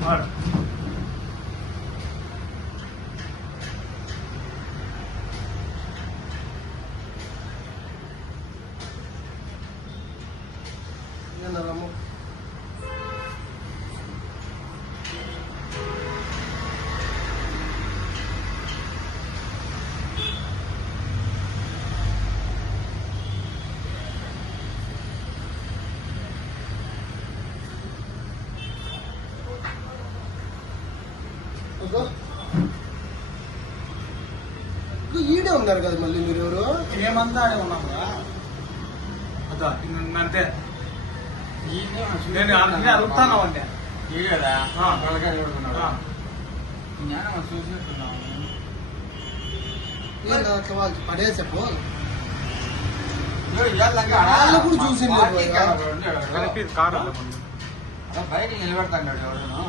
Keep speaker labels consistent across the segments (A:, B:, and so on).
A: Bora. Yeah, ఈడే ఉన్నారు కదా మళ్ళీ మీరు ఎవరు
B: ఏమంతా ఉన్నాముంటే నేను అందుకే అడుగుతున్నావు అంటే
A: ఈ కదా చూసినట్టున్నావు పడే చెప్పు
B: వాళ్ళు కూడా చూసి బయట నిలబెడతాను ఎవరు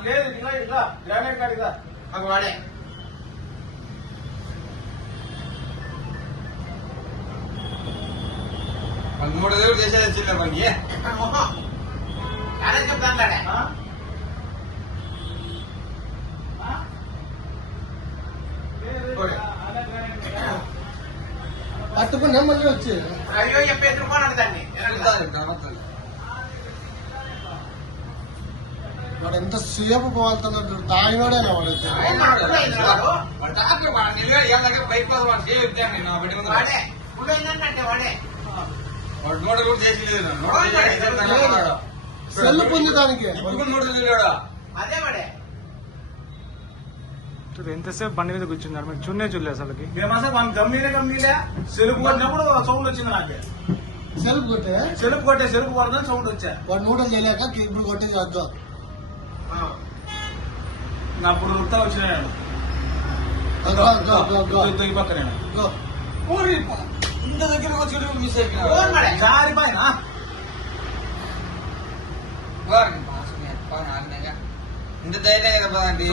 C: மூடு தேவ
B: தேசா வச்சிருந்த பங்கிய
A: பத்து பண்ணி வச்சு ஐயோ என் பேருமா நடந்தாண்ணி ఎంత సేపు పోవాలి తల్లి తాగినోడే సెల్ పొందడానికి
B: ఎంతసేపు బండి మీద కూర్చున్నారు మీరు గమ్మిలే చూడలేదు అసలు సౌండ్ వచ్చింది నాకు సెల్ఫ్ కొట్టే సెల్ఫ్ కొట్టే సెల్ఫ్ కొడదని సౌండ్ వచ్చా
A: వాడు నూటలు చేయలేక ఇప్పుడు కొట్టే చేద్దాం
B: అప్పుడు రుక్తా వచ్చిన
A: ఇంత దగ్గర వచ్చి మిస్ అయిపోయినా ఇంత ధైర్యం కదా అండి